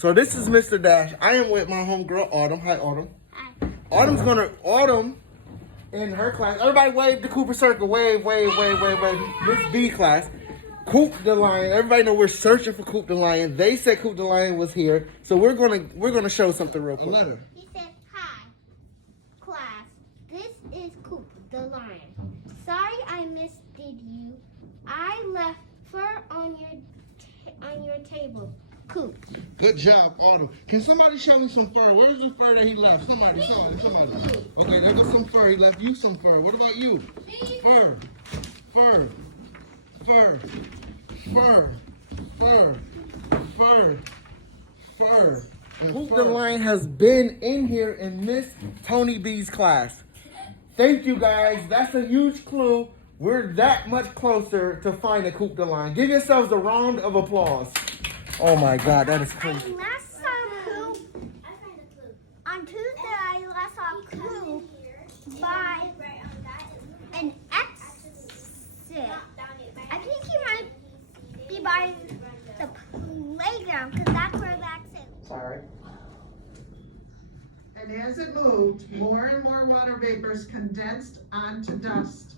So this is Mr. Dash. I am with my homegirl Autumn. Hi, Autumn. Hi. Autumn in her class. Everybody wave the Cooper Circle. Wave. Miss B class. Coop the Lion. Everybody know we're searching for Coop the Lion. They said Coop the Lion was here, so we're gonna show something real quick. He said, "Hi, class. This is Coop the Lion. Sorry I misdid you. I left fur on your table. Coop." Good job, Autumn. Can somebody show me some fur? Where's the fur that he left? Somebody. Okay, there goes some fur. He left you some fur. What about you? Fur. Coop the Lion has been in here in Miss Tony B's class. Thank you guys. That's a huge clue. We're that much closer to finding Coop the Lion. Give yourselves a round of applause. Oh my God, that is crazy. I last saw Coop. On Tuesday, I last saw Coop by an exit. I think he might be by the playground because that's where the exit is. Sorry. And as it moved, more and more water vapors condensed onto dust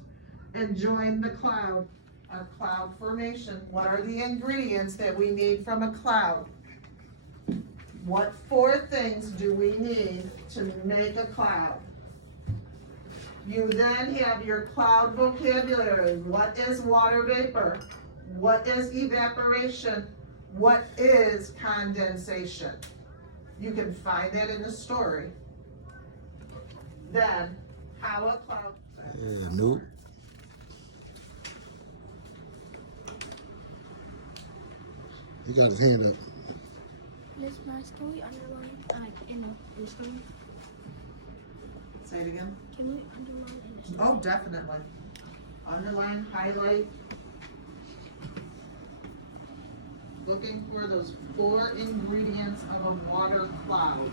and joined the cloud. A cloud formation. What are the ingredients that we need from a cloud? What 4 things do we need to make a cloud? You then have your cloud vocabulary. What is water vapor? What is evaporation? What is condensation? You can find that in the story. Then, how a cloud... Yeah, nope. He got his hand up. Miss Max, can we underline in the story? Say it again. Can we underline in the story? Oh, definitely. Underline, highlight. Looking for those 4 ingredients of a water cloud.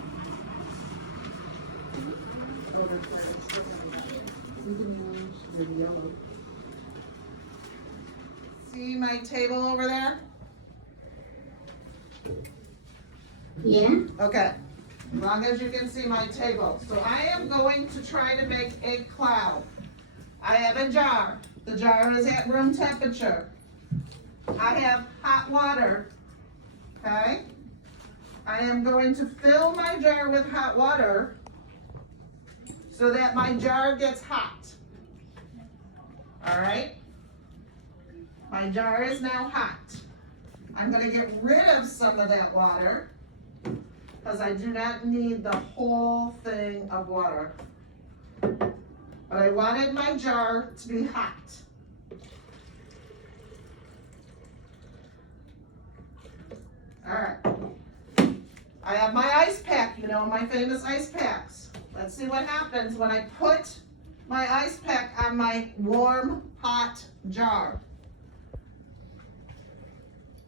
See my table over there? Yeah. Okay, as long as you can see my table. So I am going to try to make a cloud. I have a jar. The jar is at room temperature. I have hot water, okay? I am going to fill my jar with hot water so that my jar gets hot. All right? My jar is now hot. I'm gonna get rid of some of that water because I do not need the whole thing of water. But I wanted my jar to be hot. All right. I have my ice pack, you know, my famous ice packs. Let's see what happens when I put my ice pack on my warm, hot jar.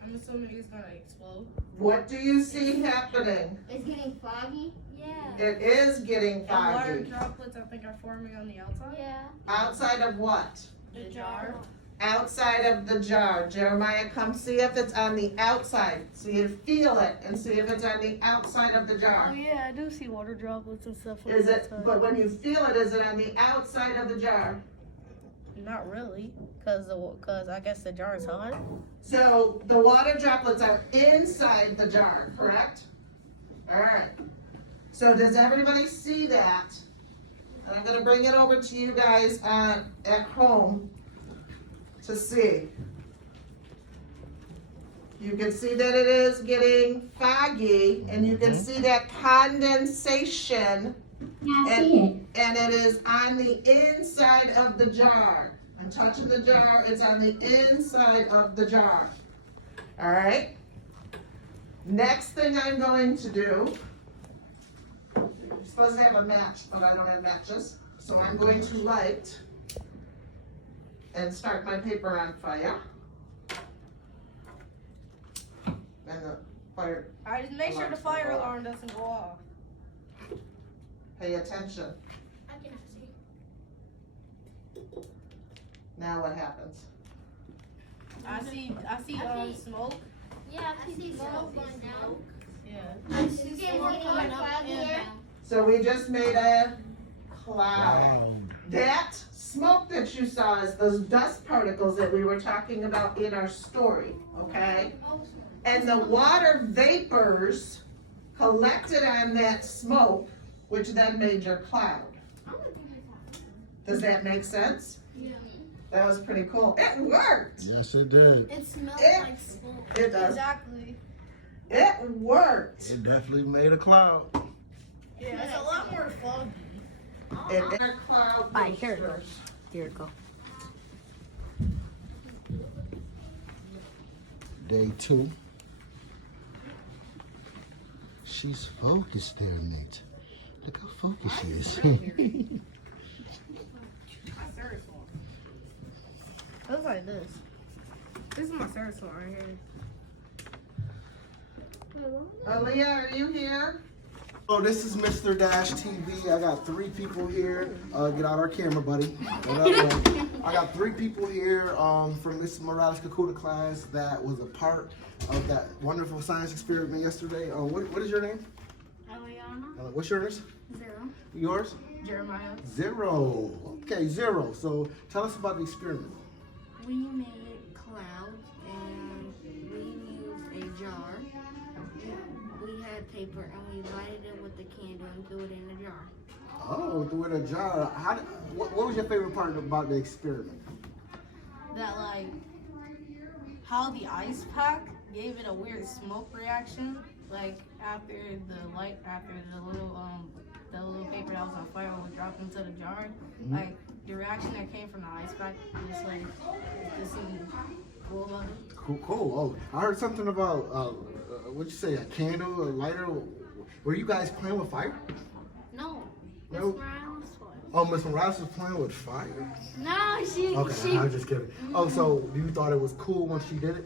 I'm assuming it's gonna explode. What do you see happening? It's getting foggy. Yeah. It is getting And water foggy. droplets, I think, are forming on the outside. Yeah. Outside of what? The jar. Outside of the jar. Jeremiah, come see if it's on the outside. See if feel it and see if it's on the outside of the Oh jar. yeah, I do see water droplets and stuff. on Is the it, outside. but when you feel it, is it on the outside of the jar? Not really, cause I guess the jar is hot. So the water droplets are inside the jar, correct? All right. So does everybody see that? And I'm gonna bring it over to you guys at home to see. You can see that it is getting foggy, and you can see that condensation, and it is on the inside of the jar. I'm touching the jar, it's on the inside of the jar. All right? Next thing I'm going to do, you're supposed to have a match, but I don't have matches. So I'm going to light and start my paper on fire. And the fire, I just make sure the fire alarm doesn't go off. pay attention. I cannot see. Now what happens? I see smoke. Yeah, I can see smoke going down. Yeah. You get more color cloud here. So we just made a cloud. That smoke that you saw is those dust particles that we were talking about in our story, okay? And the water vapors collected on that smoke, which then made your cloud. Does that make sense? Yeah. That was pretty cool. It worked. Yes, it did. It smells It- like smoke. It does. Exactly. It worked. It definitely made a cloud. Yeah, it's a lot more foggy. It our cloud. Alright, here it booster. goes. Here it go. Day 2. She's focused there, mate. Look how focused she is. It looks like this. This is my service one right here. Aaliyah, are you here? Oh, this is Mr. Dash TV. I got 3 people here. Get out our camera, buddy. What up, man? I got 3 people here from Miss Morales Kakuta class that was a part of that wonderful science experiment yesterday. What is your name? Eliana. What's yours? 0. Yours? Jeremiah. 0. Okay, 0. So tell us about the experiment. We made clouds and we used a jar. We had paper and we lighted it with the candle and threw it in the jar. Oh, through in a jar. What was your favorite part about the experiment? That like how the ice pack gave it a weird smoke reaction. Like after the little paper that was on fire was dropped into the jar. Mhm. Like the reaction that came from the ice pack just like just seemed cool about it. Cool. Oh, I heard something about what'd you say? A candle, a lighter. Were you guys playing with fire? No. Miss No. Morales was. Oh, Miss Morales was playing with fire. No, she. Okay, I was just kidding. Oh, so you thought it was cool when she did it?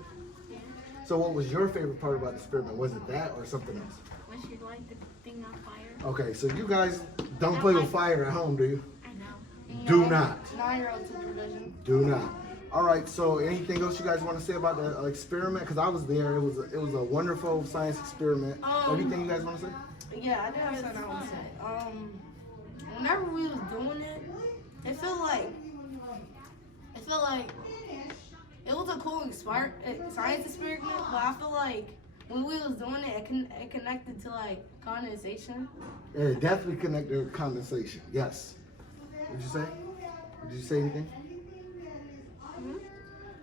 Yeah. So what was your favorite part about the experiment? Was it that or something else? When she lighted the thing on fire. Okay, so you guys don't play with fire at home, do you? I know. Do not. 9-year-old supervision. Do not. All right. So, anything else you guys want to say about the experiment? Because I was there. It was a wonderful science experiment. Anything you guys want to say? Yeah, I do have something I want to say. Whenever we was doing it, it felt like it was a cool science experiment, but I feel like when we was doing it, it connected to like condensation. Yeah, it definitely connected with condensation. Yes. What'd you say? Did you say anything?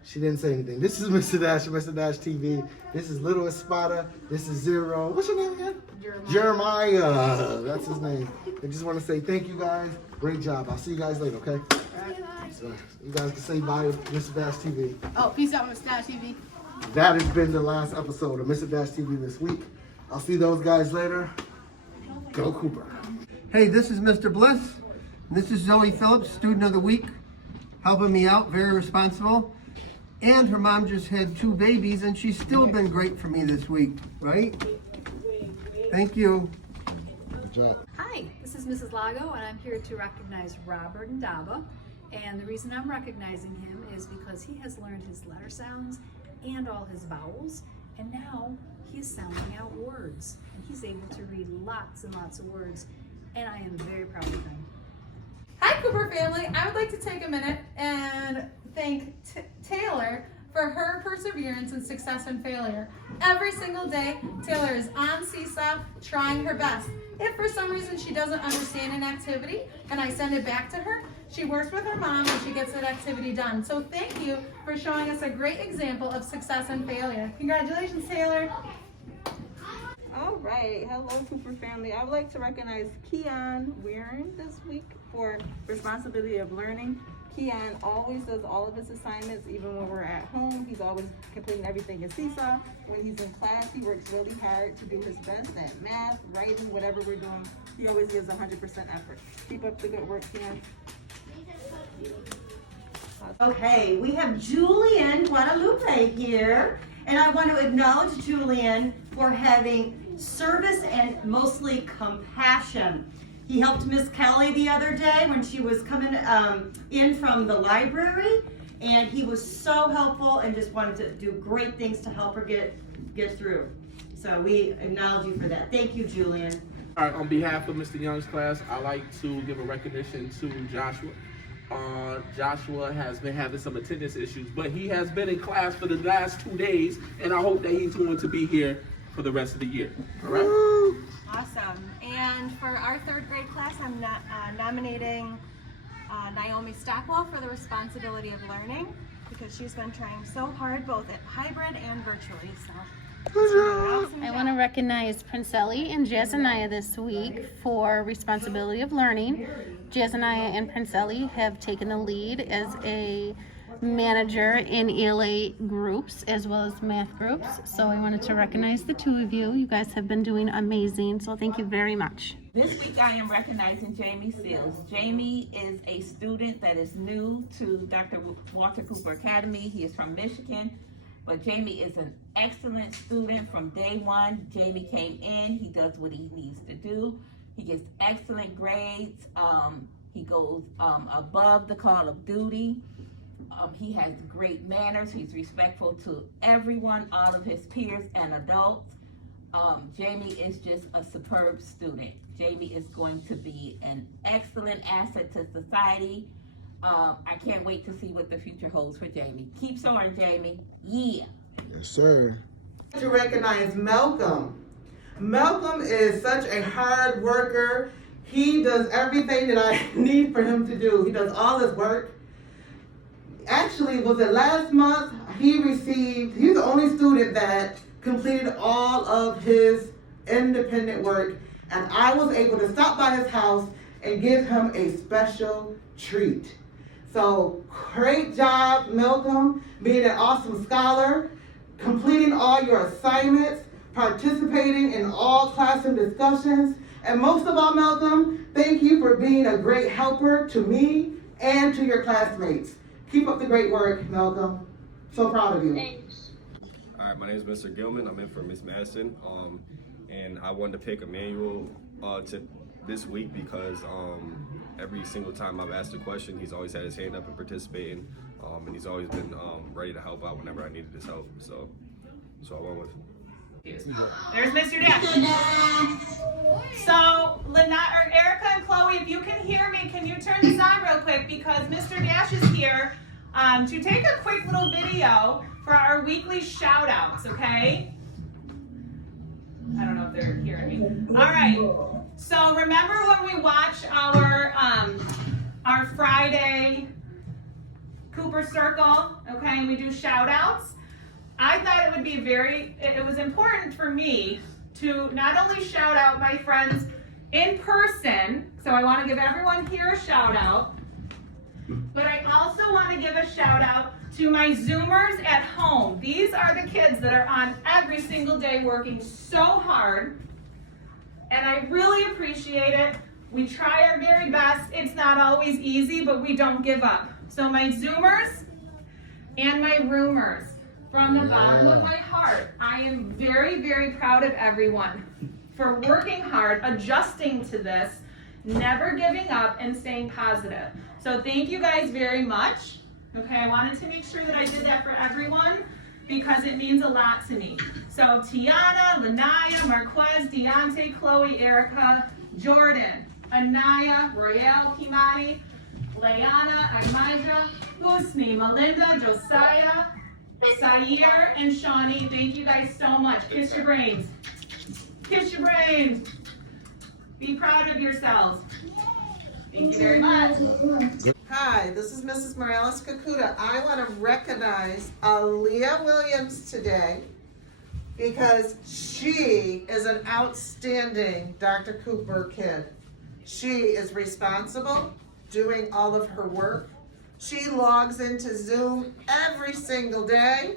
She didn't say anything. This is Mr. Dash, Mr. Dash TV. This is Little Espada. This is 0. What's your name again? Jeremiah. That's his name. I just want to say thank you guys. Great job. I'll see you guys later, okay? So, you guys can say bye to Mr. Dash TV. Oh, peace out, Mr. Dash TV. That has been the last episode of Mr. Dash TV this week. I'll see those guys later. Go Cooper. Hey, this is Mr. Bliss. This is Zoe Phillips, student of the week, helping me out, very responsible. And her mom just had 2 babies, and she's still been great for me this week, right? Thank you. Good job. Hi, this is Mrs. Lago, and I'm here to recognize Robert Ndaba. And the reason I'm recognizing him is because he has learned his letter sounds and all his vowels, and now he's sounding out words. And he's able to read lots and lots of words, and I am very proud of him. Hi Cooper family, I would like to take a minute and thank Taylor for her perseverance and success and failure. Every single day, Taylor is on Seesaw trying her best. If for some reason she doesn't understand an activity and I send it back to her, she works with her mom and she gets that activity done. So thank you for showing us a great example of success and failure. Congratulations, Taylor. All right, hello Cooper family. I would like to recognize Keon Weirin this week for responsibility of learning. Keon always does all of his assignments, even when we're at home. He's always completing everything in Seesaw. When he's in class, he works really hard to do his best at math, writing, whatever we're doing. He always gives 100% effort. Keep up the good work, Keon. Okay, we have Julian Guadalupe here, and I want to acknowledge Julian for having service and mostly compassion. He helped Miss Kelly the other day when she was coming in from the library, and he was so helpful and just wanted to do great things to help her get through. So we acknowledge you for that. Thank you, Julian. All right, on behalf of Mr. Young's class, I'd like to give a recognition to Joshua. Joshua has been having some attendance issues, but he has been in class for the last 2 days, and I hope that he's going to be here for the rest of the year. All right? Awesome. And for our 3rd grade class, I'm nominating Naomi Stockwell for the responsibility of learning, because she's been trying so hard both at hybrid and virtually. So awesome I job. want to recognize Prince Ellie and Jazaniah this week for responsibility of learning. Jazaniah and Prince Ellie have taken the lead as a manager in ELA groups as well as math groups. So I wanted to recognize the 2 of you. You guys have been doing amazing. So thank you very much. This week I am recognizing Jamie Seals. Jamie is a student that is new to Dr. Walter Cooper Academy. He is from Michigan, but Jamie is an excellent student from day one. Jamie came in, he does what he needs to do. He gets excellent grades. He goes above the call of duty. He has great manners. He's respectful to everyone, all of his peers and adults. Jamie is just a superb student. Jamie is going to be an excellent asset to society. I can't wait to see what the future holds for Jamie. Keep soaring, Jamie. Yeah. Yes, sir. To recognize Malcolm. Malcolm is such a hard worker. He does everything that I need for him to do. He does all his work. Actually, was it last month, he's the only student that completed all of his independent work, and I was able to stop by his house and give him a special treat. So great job, Malcolm, being an awesome scholar, completing all your assignments, participating in all classroom discussions, and most of all, Malcolm, thank you for being a great helper to me and to your classmates. Keep up the great work, Malcolm. So proud of you. Thanks. All right, my name is Mr. Gilman. I'm in for Miss Madison, and I wanted to pick Emmanuel this week because every single time I've asked a question, he's always had his hand up and participating, and he's always been ready to help out whenever I needed his help. So I went with him. There's Mr. Dash. So, Erica and Chloe, if you can hear me, can you turn this on real quick? Because Mr. Dash is here to take a quick little video for our weekly shout outs, okay? I don't know if they're hearing me. All right. So remember when we watch our Friday Cooper Circle, okay, and we do shout outs? I thought it would be it was important for me to not only shout out my friends in person, so I want to give everyone here a shout out, but I also want to give a shout out to my Zoomers at home. These are the kids that are on every single day working so hard, and I really appreciate it. We try our very best. It's not always easy, but we don't give up. So my Zoomers and my Roomers, from the bottom of my heart, I am very, very proud of everyone for working hard, adjusting to this, never giving up, and staying positive. So thank you guys very much. Okay, I wanted to make sure that I did that for everyone because it means a lot to me. So Tiana, Lanaya, Marquez, Deontay, Chloe, Erica, Jordan, Anaya, Royale, Kimani, Leana, Amaja, Husni, Melinda, Josiah, Sayer, and Shawnee. Thank you guys so much. Kiss your brains. Kiss your brains. Be proud of yourselves. Thank you very much. Hi, this is Mrs. Morales Kakuta. I want to recognize Aaliyah Williams today because she is an outstanding Dr. Cooper kid. She is responsible, doing all of her work. She logs into Zoom every single day.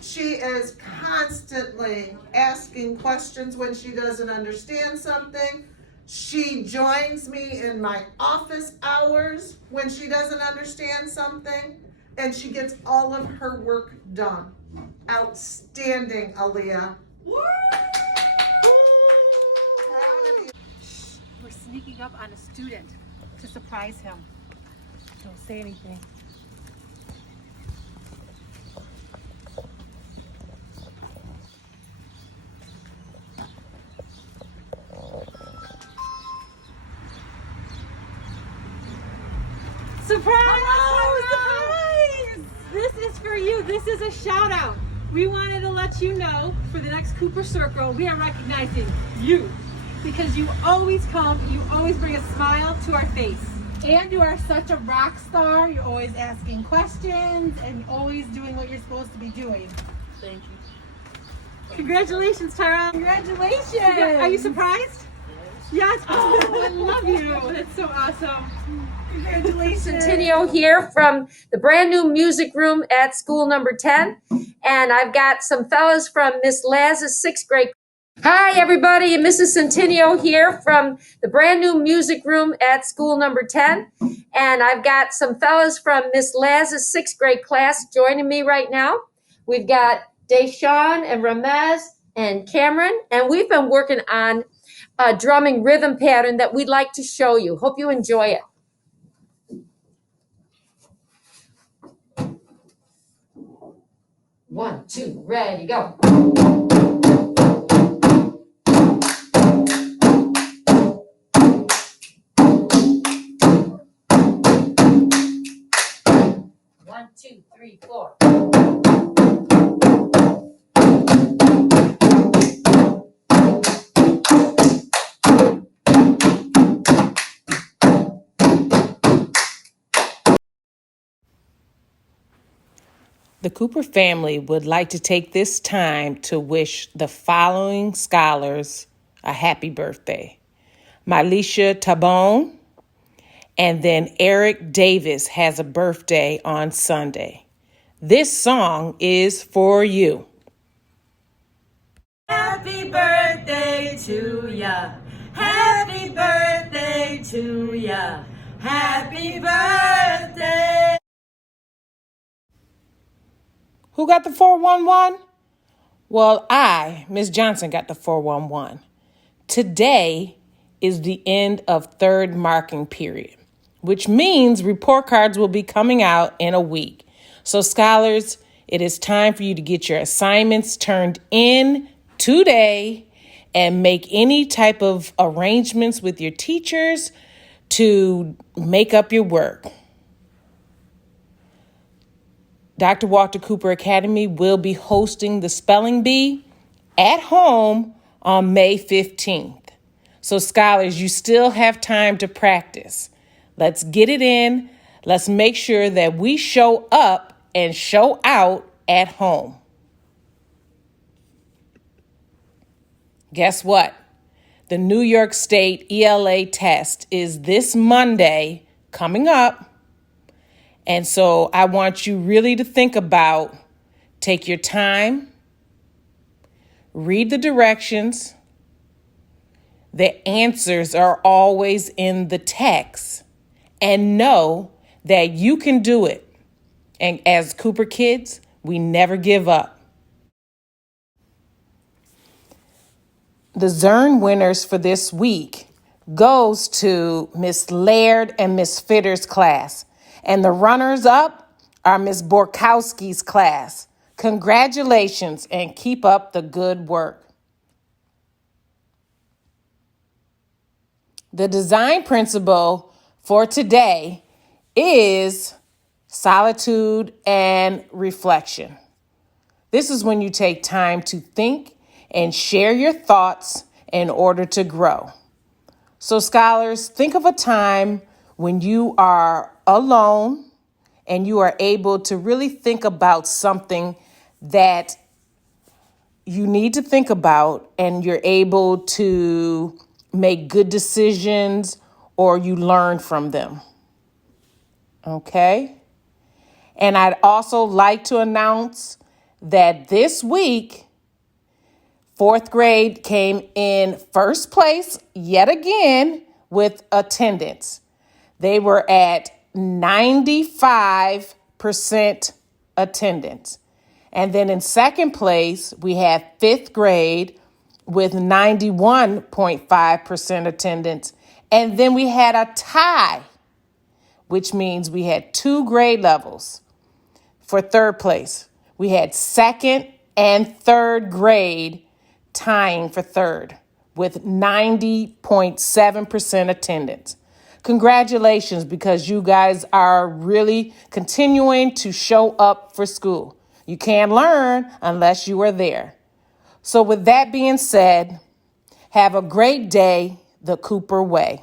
She is constantly asking questions when she doesn't understand something. She joins me in my office hours when she doesn't understand something, and she gets all of her work done. Outstanding, Aaliyah. We're sneaking up on a student to surprise him. Don't say anything. Surprise! Oh, surprise! This is for you. This is a shout out. We wanted to let you know for the next Cooper Circle, we are recognizing you because you always come, you always bring a smile to our face. And you are such a rock star. You're always asking questions and always doing what you're supposed to be doing. Thank you. Congratulations, Tara. Congratulations. Are you surprised? Yes. Oh, I love you. That's so awesome. Congratulations. Centennial here from the brand new music room at school number 10. And I've got some fellas from Miss Laz's 6th grade. Hi, everybody. Mrs. Centennial here from the brand new music room at school number 10. And I've got some fellas from Miss Laz's 6th grade class joining me right now. We've got Deshawn and Ramez and Cameron. And we've been working on a drumming rhythm pattern that we'd like to show you. Hope you enjoy it. 1, 2, ready, go. 1, 2, 3, 4. The Cooper family would like to take this time to wish the following scholars a happy birthday. Mylisha Tabone, and then Eric Davis has a birthday on Sunday. This song is for you. Happy birthday to ya. Happy birthday to ya. Happy birthday. Who got the 411? Well, I, Miss Johnson, got the 411. Today is the end of third marking period, which means report cards will be coming out in a week. So scholars, it is time for you to get your assignments turned in today and make any type of arrangements with your teachers to make up your work. Dr. Walter Cooper Academy will be hosting the Spelling Bee at home on May 15th. So scholars, you still have time to practice. Let's get it in. Let's make sure that we show up and show out at home. Guess what? The New York State ELA test is this Monday coming up. And so I want you really to think about, take your time, read the directions. The answers are always in the text, and know that you can do it. And as Cooper kids, we never give up. The Zern winners for this week goes to Miss Laird and Miss Fitter's class. And the runners up are Miss Borkowski's class. Congratulations and keep up the good work. The design principle for today is solitude and reflection. This is when you take time to think and share your thoughts in order to grow. So scholars, think of a time when you are alone and you are able to really think about something that you need to think about, and you're able to make good decisions or you learn from them. Okay? And I'd also like to announce that this week, 4th grade came in first place yet again with attendance. They were at 95% attendance. And then in second place, we had 5th grade with 91.5% attendance. And then we had a tie, which means we had 2 grade levels for third place. We had 2nd and 3rd grade tying for third with 90.7% attendance. Congratulations, because you guys are really continuing to show up for school. You can't learn unless you are there. So with that being said, have a great day the Cooper way.